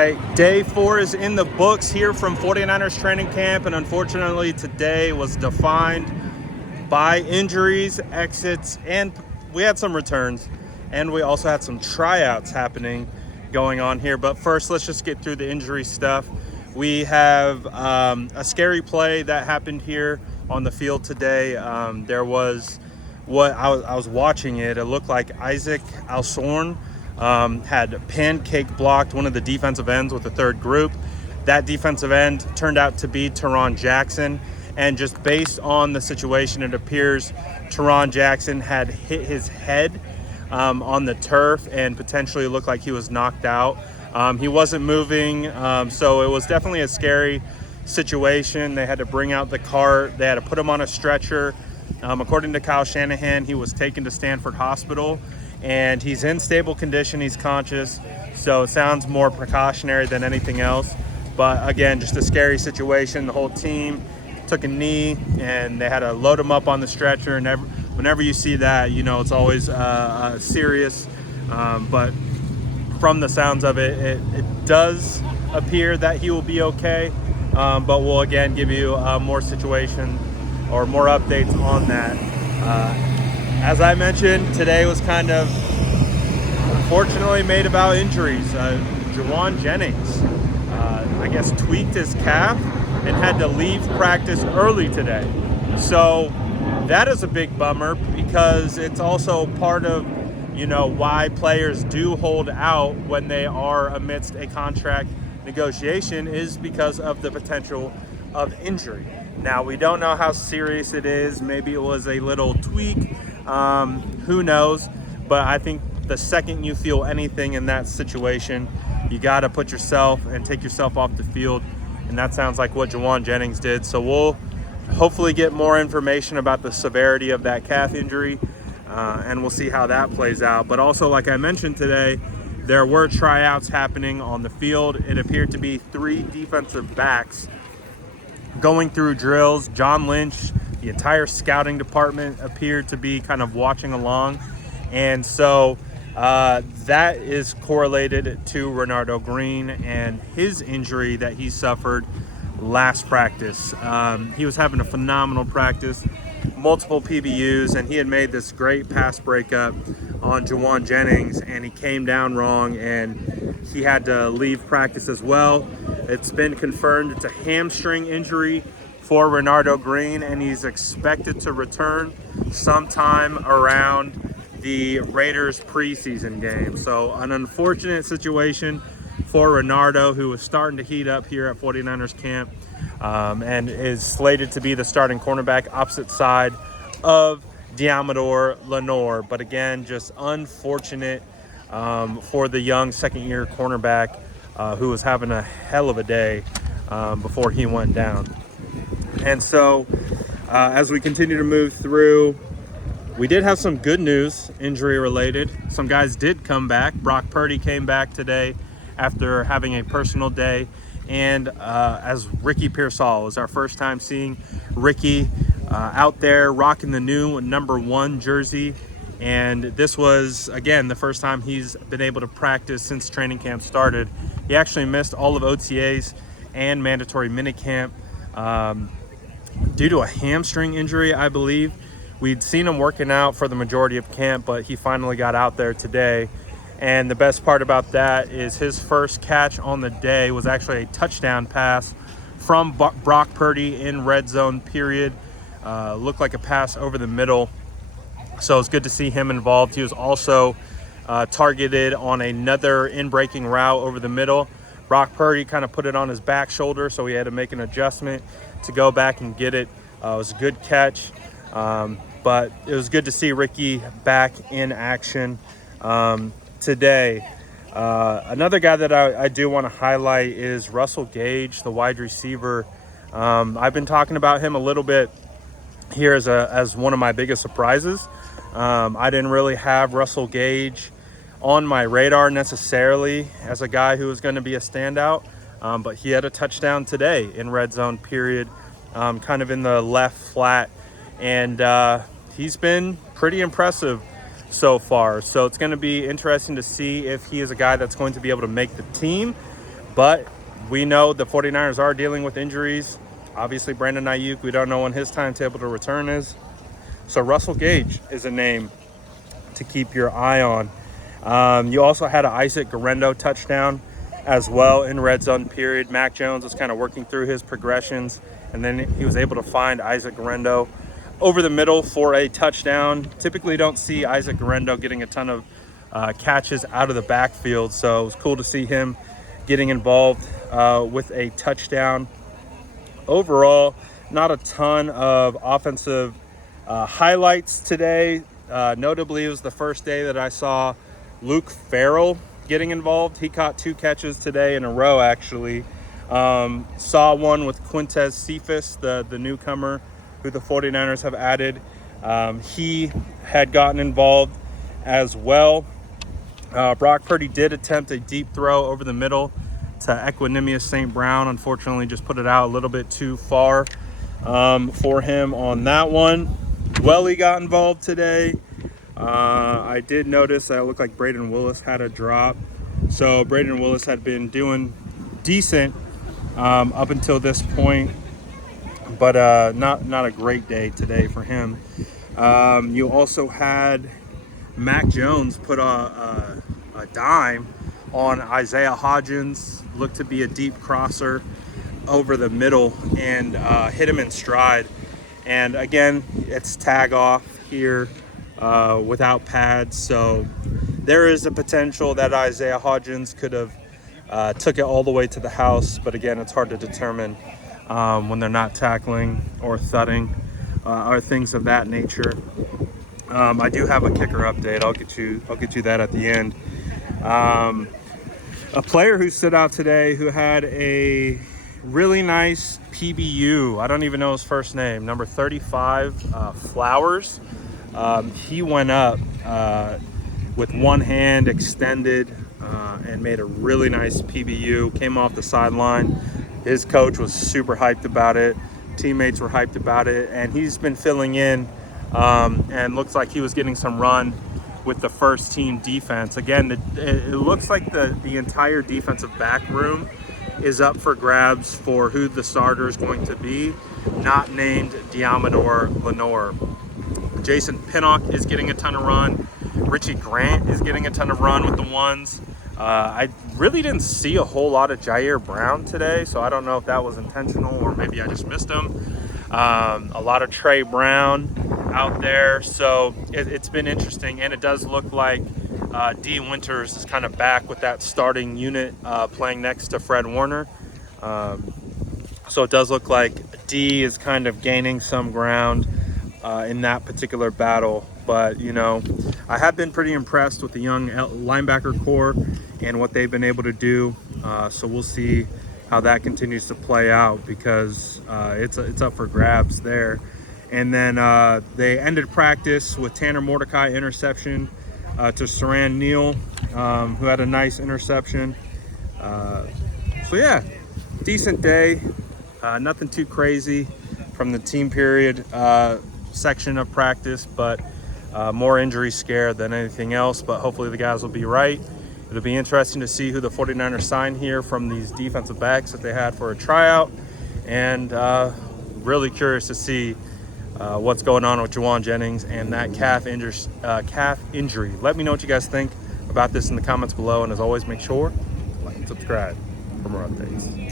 right, day 4 is in the books here from 49ers training camp, and unfortunately today was defined by injuries, exits, and we had some returns, and we also had some tryouts happening going on here. But first, let's just get through the injury stuff. We have a scary play that happened here on the field today. There was I was watching it. It looked like Isaac Alsorn had pancake blocked one of the defensive ends with the third group. That defensive end turned out to be Terron Jackson. And just based on the situation, it appears Terron Jackson had hit his head on the turf and potentially looked like he was knocked out. He wasn't moving, so it was definitely a scary situation. They had to bring out the cart. They had to put him on a stretcher. According to Kyle Shanahan, he was taken to Stanford Hospital, and he's in stable condition. He's conscious, so it sounds more precautionary than anything else. But again, just a scary situation. The whole team took a knee, and they had to load him up on the stretcher. And whenever you see that, you know it's always serious. But from the sounds of it, it does appear that he will be okay. But we'll again give you more situation or more updates on that. As I mentioned, today was kind of unfortunately made about injuries. Jauan Jennings, I guess, tweaked his calf and had to leave practice early today. So that is a big bummer, because it's also part of, you know, why players do hold out when they are amidst a contract negotiation, is because of the potential of injury. Now, we don't know how serious it is. Maybe it was a little tweak. Who knows? But I think the second you feel anything in that situation, you got to put yourself and take yourself off the field. And that sounds like what Jauan Jennings did. So we'll hopefully get more information about the severity of that calf injury, and we'll see how that plays out. But also, like I mentioned today, there were tryouts happening on the field. It appeared to be 3 defensive backs going through drills. John Lynch, the entire scouting department appeared to be kind of watching along. And so that is correlated to Renardo Green and his injury that he suffered last practice. He was having a phenomenal practice, multiple PBUs, and he had made this great pass breakup on Jauan Jennings, and he came down wrong, and he had to leave practice as well. It's been confirmed it's a hamstring injury for Renardo Green, and he's expected to return sometime around the Raiders preseason game. So an unfortunate situation for Renardo, who was starting to heat up here at 49ers camp, and is slated to be the starting cornerback opposite side of Diamador Lenore. But again, just unfortunate for the young second-year cornerback who was having a hell of a day before he went down. And so as we continue to move through, we did have some good news injury-related. Some guys did come back. Brock Purdy came back today after having a personal day. And as Ricky Pearsall, it was our first time seeing Ricky out there rocking the new number 1 jersey. And this was, again, the first time he's been able to practice since training camp started. He actually missed all of OTAs and mandatory minicamp due to a hamstring injury, I believe. We'd seen him working out for the majority of camp, but he finally got out there today. And the best part about that is his first catch on the day was actually a touchdown pass from Brock Purdy in red zone period. Looked like a pass over the middle. So it's good to see him involved. He was also targeted on another in-breaking route over the middle. Brock Purdy kind of put it on his back shoulder, so he had to make an adjustment to go back and get it. It was a good catch. But it was good to see Ricky back in action today. Another guy that I do want to highlight is Russell Gage, the wide receiver. I've been talking about him a little bit here as one of my biggest surprises. I didn't really have Russell Gage on my radar necessarily as a guy who was going to be a standout, but he had a touchdown today in red zone period, kind of in the left flat. And he's been pretty impressive so far. So it's going to be interesting to see if he is a guy that's going to be able to make the team. But we know the 49ers are dealing with injuries. Obviously, Brandon Ayuk, we don't know when his timetable to return is. So Russell Gage is a name to keep your eye on. You also had an Isaac Guerrero touchdown as well in red zone period. Mac Jones was kind of working through his progressions, and then he was able to find Isaac Guerrero over the middle for a touchdown. Typically don't see Isaac Guerrero getting a ton of catches out of the backfield, so it was cool to see him getting involved with a touchdown. Overall, not a ton of offensive highlights today. Notably, it was the first day that I saw Luke Farrell getting involved. He caught 2 catches today in a row, actually. Saw one with Quintez Cephas, the newcomer who the 49ers have added. He had gotten involved as well. Brock Purdy did attempt a deep throw over the middle to Equanimous St. Brown. Unfortunately, just put it out a little bit too far for him on that one. Welly got involved today. I did notice that it looked like Braden Willis had a drop. So Braden Willis had been doing decent up until this point, but not a great day today for him. You also had Mac Jones put a dime on Isaiah Hodgins, looked to be a deep crosser over the middle, and hit him in stride. And again, it's tag off here without pads, so there is a potential that Isaiah Hodgins could have took it all the way to the house, but again, it's hard to determine when they're not tackling or thudding or things of that nature. I do have a kicker update. I'll get you that at the end. A player who stood out today who had a really nice PBU. I don't even know his first name. Number 35, Flowers. He went up with one hand extended and made a really nice PBU. Came off the sideline. His coach was super hyped about it. Teammates were hyped about it. And he's been filling in and looks like he was getting some run with the first team defense. Again, it looks like the entire defensive back room is up for grabs for who the starter is going to be, not named Diamador Lenore. Jason Pinnock is getting a ton of run. Richie Grant is getting a ton of run with the ones. I really didn't see a whole lot of Jair Brown today, so I don't know if that was intentional or maybe I just missed him. A lot of Trey Brown out there, so it's been interesting, and it does look like D. Winters is kind of back with that starting unit playing next to Fred Warner. So it does look like D is kind of gaining some ground in that particular battle. But, you know, I have been pretty impressed with the young linebacker core and what they've been able to do. So we'll see how that continues to play out, because it's up for grabs there. And then they ended practice with Tanner Mordecai interception to Saran Neal, who had a nice interception. So yeah, decent day. Nothing too crazy from the team period section of practice, but more injury scare than anything else. But hopefully the guys will be right. It'll be interesting to see who the 49ers sign here from these defensive backs that they had for a tryout. And really curious to see what's going on with Jauan Jennings and that calf injury. Let me know what you guys think about this in the comments below. And as always, make sure to like and subscribe for more updates.